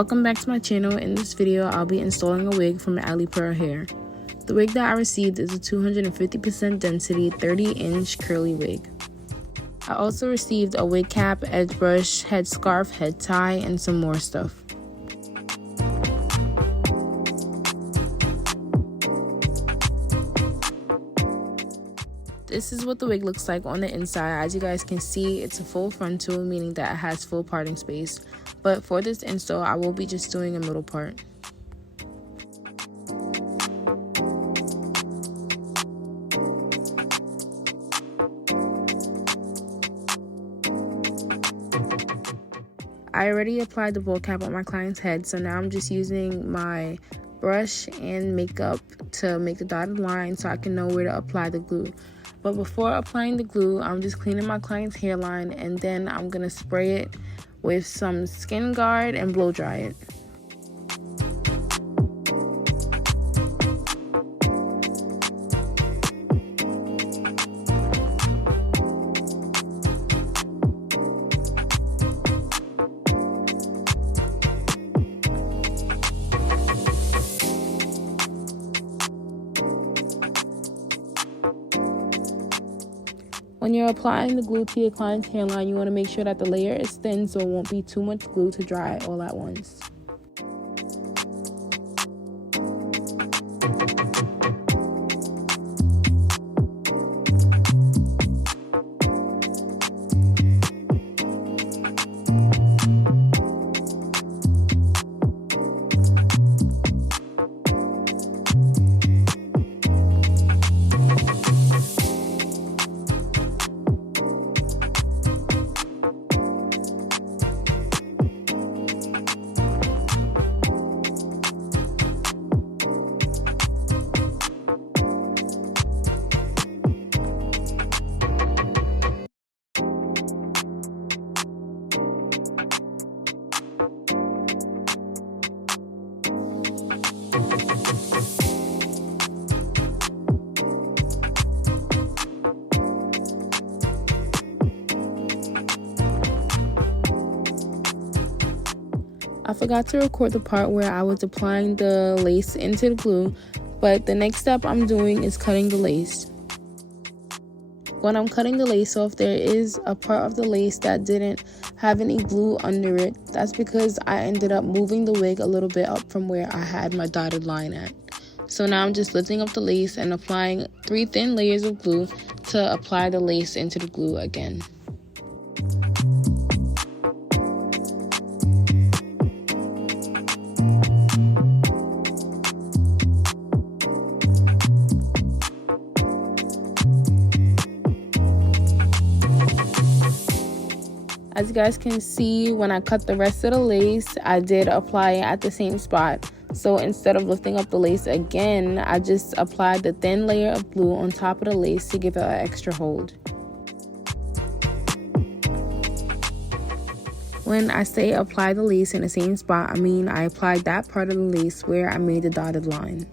Welcome back to my channel. In this video, I'll be installing a wig from AliPro Hair. The wig that I received is a 250% density 30-inch curly wig. I also received a wig cap, edge brush, head scarf, head tie, and some more stuff. This is what the wig looks like on the inside. As you guys can see, it's a full frontal, meaning that it has full parting space. But for this install, I will be just doing a middle part. I already applied the bowl cap on my client's head, so now I'm just using my brush and makeup to make the dotted line so I can know where to apply the glue. But before applying the glue, I'm just cleaning my client's hairline, and then I'm going to spray it with some skin guard and blow dry it. When you're applying the glue to your client's hairline, you want to make sure that the layer is thin so it won't be too much glue to dry all at once. I forgot to record the part where I was applying the lace into the glue, but the next step I'm doing is cutting the lace. When I'm cutting the lace off, there is a part of the lace that didn't have any glue under it. That's because I ended up moving the wig a little bit up from where I had my dotted line at. So now I'm just lifting up the lace and applying 3 thin layers of glue to apply the lace into the glue again. As you guys can see, when I cut the rest of the lace, I did apply it at the same spot. So instead of lifting up the lace again, I just applied the thin layer of glue on top of the lace to give it an extra hold. When I say apply the lace in the same spot, I mean I applied that part of the lace where I made the dotted line.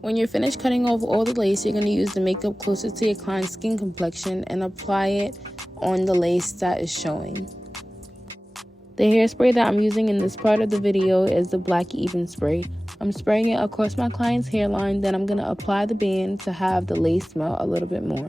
When you're finished cutting off all the lace, you're going to use the makeup closer to your client's skin complexion and apply it on the lace that is showing. The hairspray that I'm using in this part of the video is the Black Even spray. I'm spraying it across my client's hairline, then I'm going to apply the band to have the lace melt a little bit more.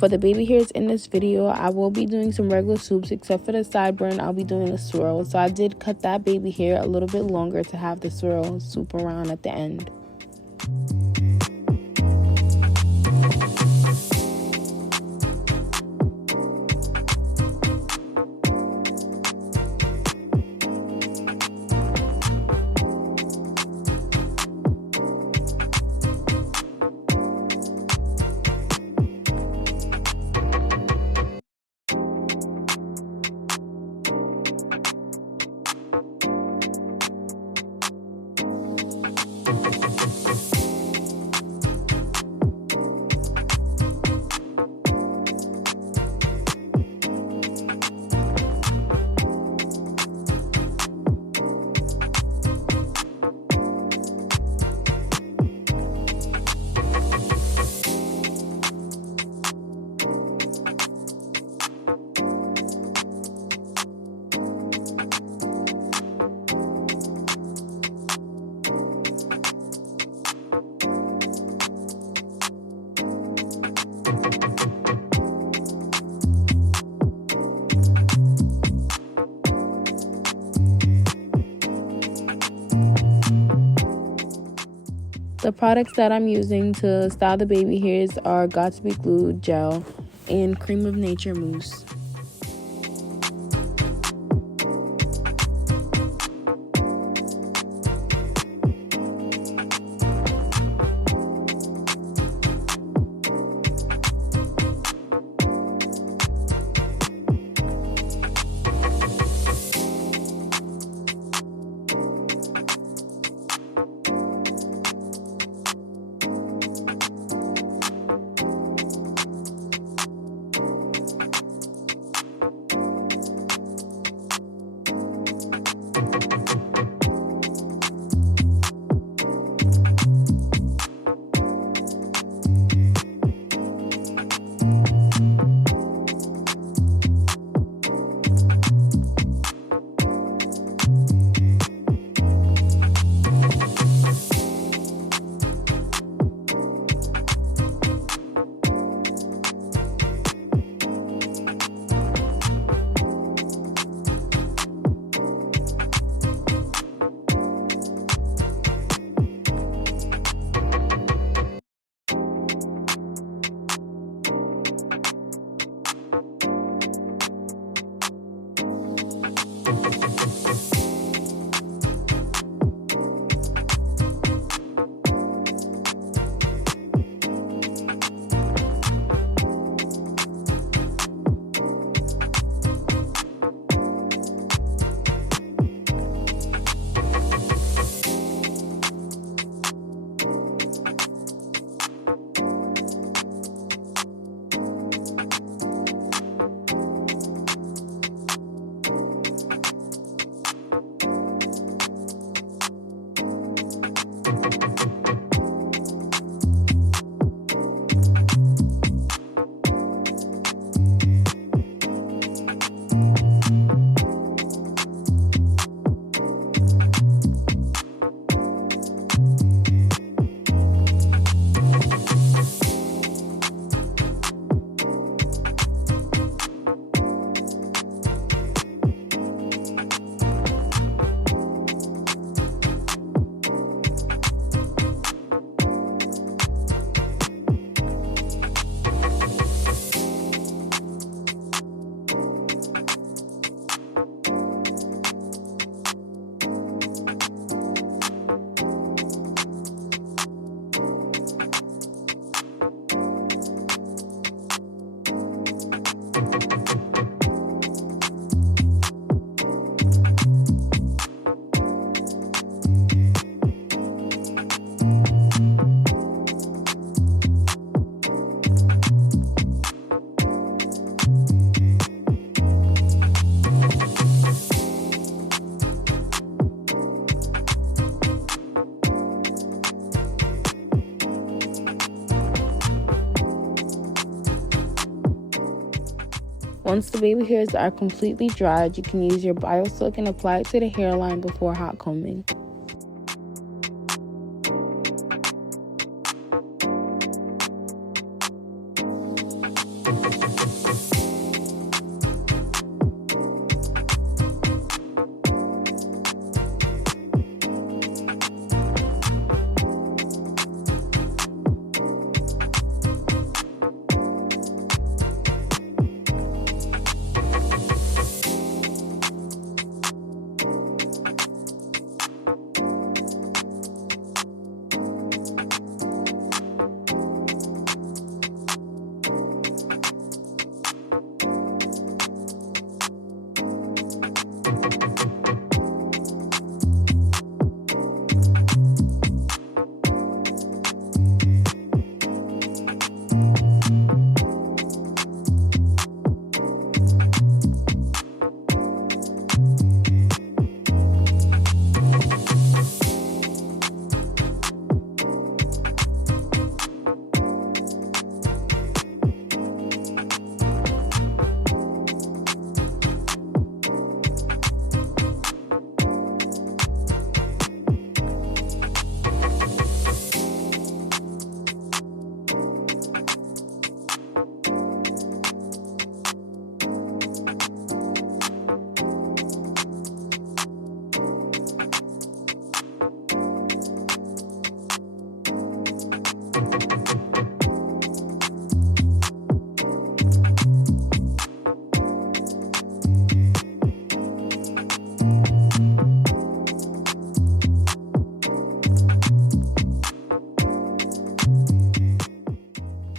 For the baby hairs in this video, I will be doing some regular swoops, except for the sideburn, I'll be doing a swirl. So I did cut that baby hair a little bit longer to have the swirl swoop around at the end. The products that I'm using to style the baby hairs are Got to Be Glued Gel and Cream of Nature Mousse. Once the baby hairs are completely dried, you can use your BioSilk and apply it to the hairline before hot combing.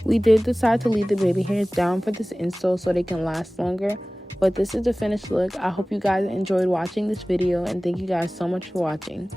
We did decide to leave the baby hairs down for this install so they can last longer, but this is the finished look. I hope you guys enjoyed watching this video, and thank you guys so much for watching.